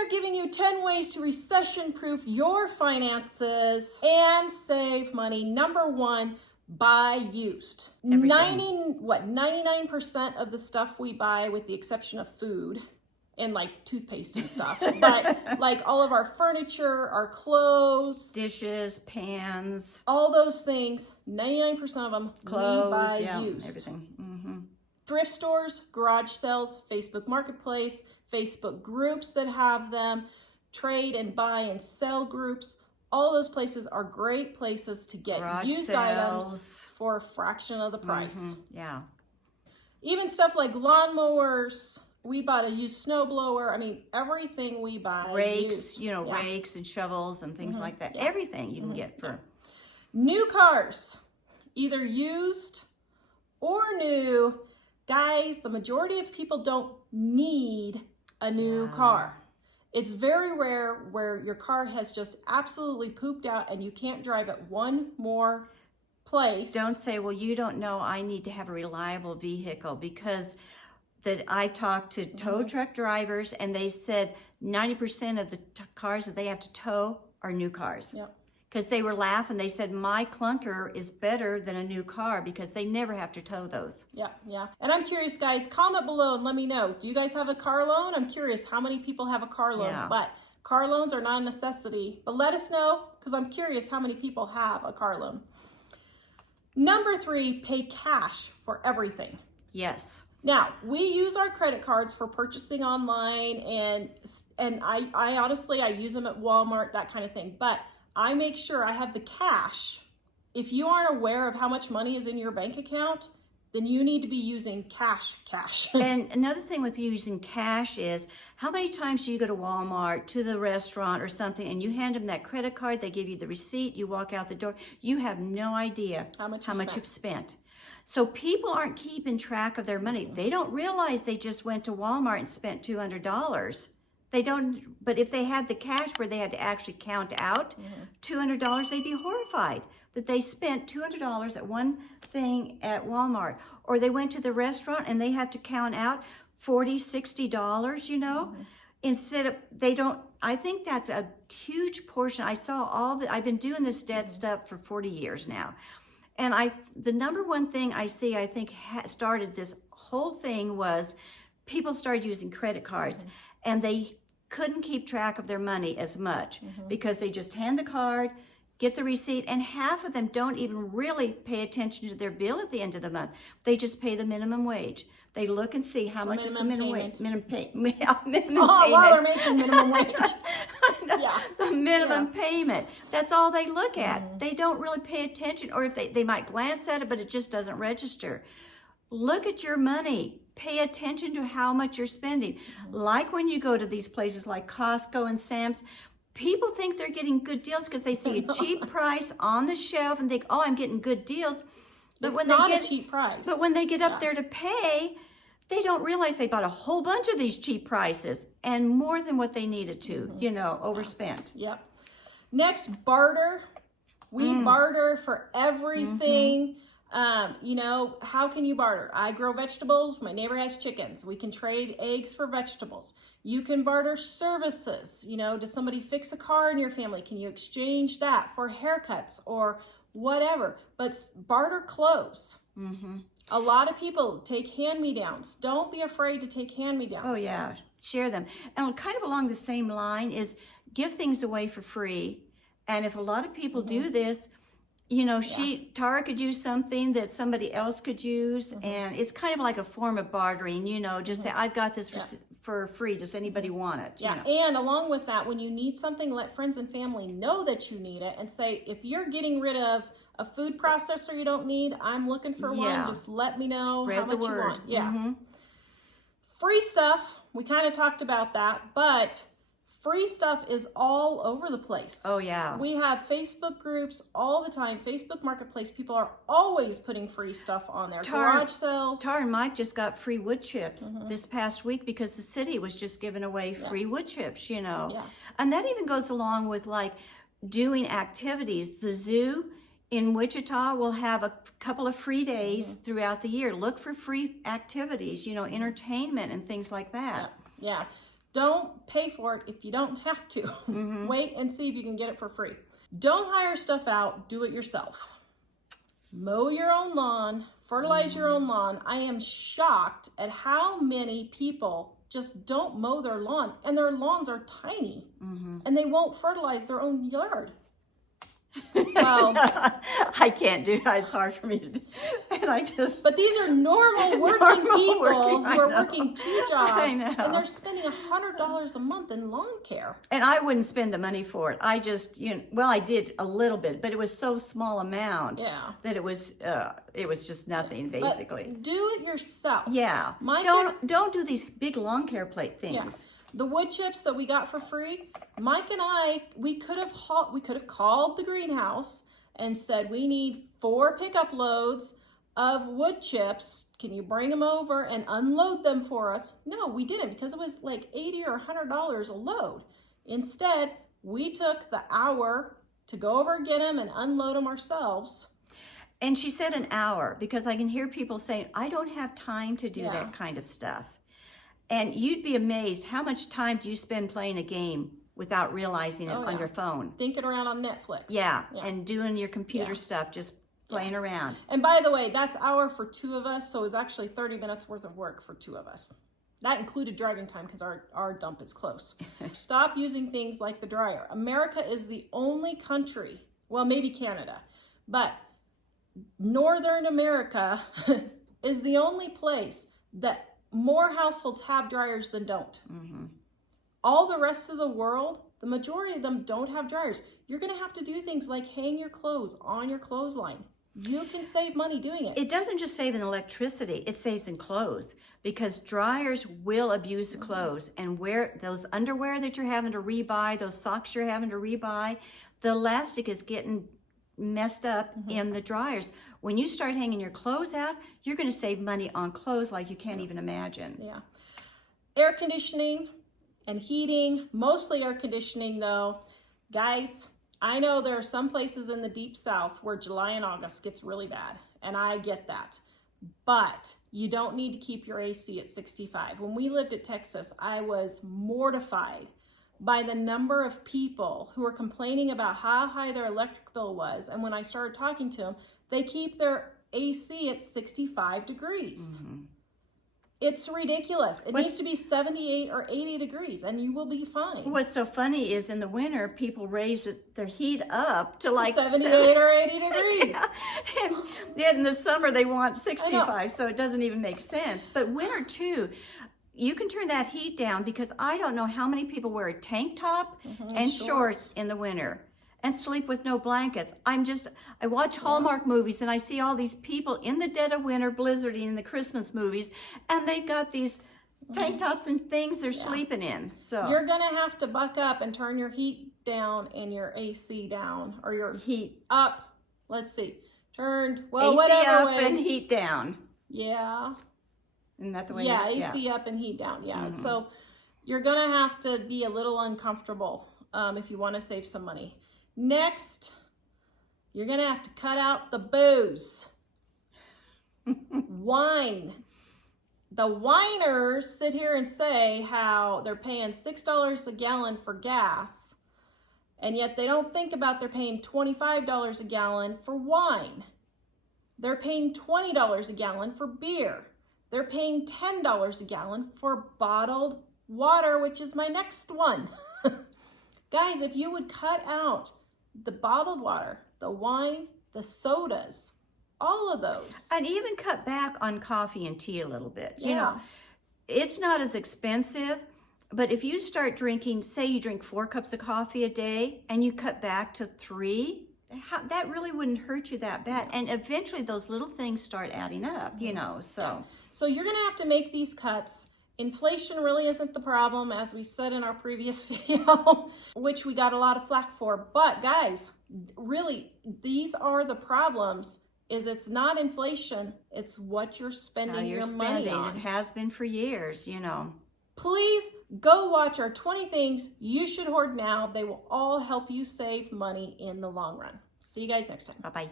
are giving you 10 ways to recession-proof your finances and save money. Number one, buy used. 99% of the stuff we buy, with the exception of food and like toothpaste and stuff, but like all of our furniture, our clothes, dishes, pans, all those things, 99% of them clothes, we buy yeah, used. everything. Thrift stores, garage sales, Facebook Marketplace, Facebook groups that have them, trade and buy and sell groups. All those places are great places to get Garage used sales. Items for a fraction of the price. Yeah. Even stuff like lawnmowers. We bought a used snowblower. I mean, everything we buy. Rakes, used. Rakes and shovels and things like that. Yeah. Everything you can get for. New cars, either used or new. Guys, the majority of people don't need a new car. It's very rare where your car has just absolutely pooped out and you can't drive it one more place. Don't say, well, you don't know I need to have a reliable vehicle, because that I talked to tow truck drivers and they said 90% of the cars that they have to tow are new cars. Yep. Because they were laughing. They said, my clunker is better than a new car because they never have to tow those. Yeah. And I'm curious, guys, comment below and let me know. Do you guys have a car loan? I'm curious how many people have a car loan. Yeah. But car loans are not a necessity. But let us know, because I'm curious how many people have a car loan. Number 3, pay cash for everything. Yes. Now, we use our credit cards for purchasing online, and I honestly, I use them at Walmart, that kind of thing. But I make sure I have the cash. If you aren't aware of how much money is in your bank account, then you need to be using cash. And another thing with using cash is, how many times do you go to Walmart, to the restaurant or something, and you hand them that credit card, they give you the receipt, you walk out the door, you have no idea how much you've spent. So people aren't keeping track of their money. They don't realize they just went to Walmart and spent $200. They don't, but if they had the cash where they had to actually count out $200, they'd be horrified that they spent $200 at one thing at Walmart. Or they went to the restaurant and they had to count out $40, $60, Instead of, they don't, I think that's a huge portion. I saw I've been doing this debt stuff for 40 years now. And the number one thing I see, I think started this whole thing, was people started using credit cards and they couldn't keep track of their money as much because they just hand the card, get the receipt, and half of them don't even really pay attention to their bill at the end of the month. They just pay the minimum wage. They look and see how much is the minimum wage. Minimum payment. While they're making minimum wage. The minimum payment. That's all they look at. They don't really pay attention, or if they might glance at it, but it just doesn't register. Look at your money. Pay attention to how much you're spending. Like when you go to these places like Costco and Sam's, people think they're getting good deals because they see a cheap price on the shelf and think, oh, I'm getting good deals. But when they get a cheap price. But when they get up there to pay, they don't realize they bought a whole bunch of these cheap prices and more than what they needed to, overspent. Yep. Next, barter. We barter for everything. How can you barter? I grow vegetables. My neighbor has chickens. We can trade eggs for vegetables. You can barter services. Does somebody fix a car in your family? Can you exchange that for haircuts or whatever? But barter clothes. A lot of people take hand-me-downs. Don't be afraid to take hand-me-downs. Oh, yeah. Share them. And kind of along the same line is give things away for free. And if a lot of people do this, Tara could use something that somebody else could use. And it's kind of like a form of bartering, just say, I've got this for free. Does anybody want it? Yeah. And along with that, when you need something, let friends and family know that you need it and say, if you're getting rid of a food processor you don't need, I'm looking for one. Just let me know how much you want. Yeah. Free stuff. We kind of talked about that, but free stuff is all over the place. Oh, yeah. We have Facebook groups all the time. Facebook Marketplace, people are always putting free stuff on there. Garage sales. Tara and Mike just got free wood chips this past week because the city was just giving away free wood chips, Yeah. And that even goes along with like doing activities. The zoo in Wichita will have a couple of free days throughout the year. Look for free activities, entertainment and things like that. Yeah. Don't pay for it if you don't have to. Wait and see if you can get it for free. Don't hire stuff out, do it yourself. Mow your own lawn, fertilize your own lawn. I am shocked at how many people just don't mow their lawn, and their lawns are tiny, and they won't fertilize their own yard. Well, I can't do it. It's hard for me to do. And I just. but these are normal working people who I are know. working 2 jobs, I know. and they're spending $100 a month in lawn care. And I wouldn't spend the money for it. I just, well, I did a little bit, but it was so small amount that it was just nothing, basically. But do it yourself. Yeah. Don't do these big lawn care plate things. Yeah. The wood chips that we got for free, Mike and I, we could have called the greenhouse and said, we need 4 pickup loads of wood chips. Can you bring them over and unload them for us? No, we didn't, because it was like $80 or $100 a load. Instead, we took the hour to go over and get them and unload them ourselves. And she said an hour, because I can hear people saying, I don't have time to do that kind of stuff. And you'd be amazed how much time do you spend playing a game without realizing it on your phone. Dinking around on Netflix. Yeah, and doing your computer stuff, just playing around. And by the way, that's hour for 2 of us, so it's actually 30 minutes worth of work for 2 of us. That included driving time because our dump is close. Stop using things like the dryer. America is the only country, well, maybe Canada, but Northern America is the only place that more households have dryers than don't. All the rest of the world, the majority of them don't have dryers. You're going to have to do things like hang your clothes on your clothesline. You can save money doing it. It doesn't just save in electricity, it saves in clothes, because dryers will abuse the clothes. And wear those underwear that you're having to rebuy, those socks you're having to rebuy, the elastic is getting messed up in the dryers. When you start hanging your clothes out, you're going to save money on clothes like you can't even imagine. Yeah. Air conditioning and heating, mostly air conditioning though. Guys, I know there are some places in the deep south where July and August gets really bad, and I get that. But you don't need to keep your AC at 65. When we lived at Texas, I was mortified by the number of people who were complaining about how high their electric bill was. And when I started talking to them, they keep their AC at 65 degrees. It's ridiculous. It needs to be 78 or 80 degrees and you will be fine. What's so funny is in the winter, people raise their heat up to like 78 or 80 degrees. And yet in the summer, they want 65, so it doesn't even make sense. But winter too, you can turn that heat down, because I don't know how many people wear a tank top and shorts in the winter and sleep with no blankets. I watch Hallmark movies and I see all these people in the dead of winter blizzarding in the Christmas movies, and they've got these tank tops and things they're sleeping in. So you're gonna have to buck up and turn your heat down and your AC down, or your heat up. Let's see, turned, AC whatever up way. and heat down. Yeah. Isn't that the way Yeah, it is? AC up and heat down. Yeah. So you're gonna have to be a little uncomfortable if you want to save some money. Next, you're gonna have to cut out the booze. Wine. The whiners sit here and say how they're paying $6 a gallon for gas, and yet they don't think about they're paying $25 a gallon for wine. They're paying $20 a gallon for beer. They're paying $10 a gallon for bottled water, which is my next one. Guys, if you would cut out the bottled water, the wine, the sodas, all of those. And even cut back on coffee and tea a little bit. You know, it's not as expensive, but if you start drinking, say you drink 4 cups of coffee a day and you cut back to 3, that really wouldn't hurt you that bad. And eventually those little things start adding up, you know, so. So you're going to have to make these cuts. Inflation really isn't the problem, as we said in our previous video, which we got a lot of flack for. But guys, really, these are the problems. Is it's not inflation, it's what you're spending your money on. It has been for years, you know. Please go watch our 20 things you should hoard now. They will all help you save money in the long run. See you guys next time. Bye-bye.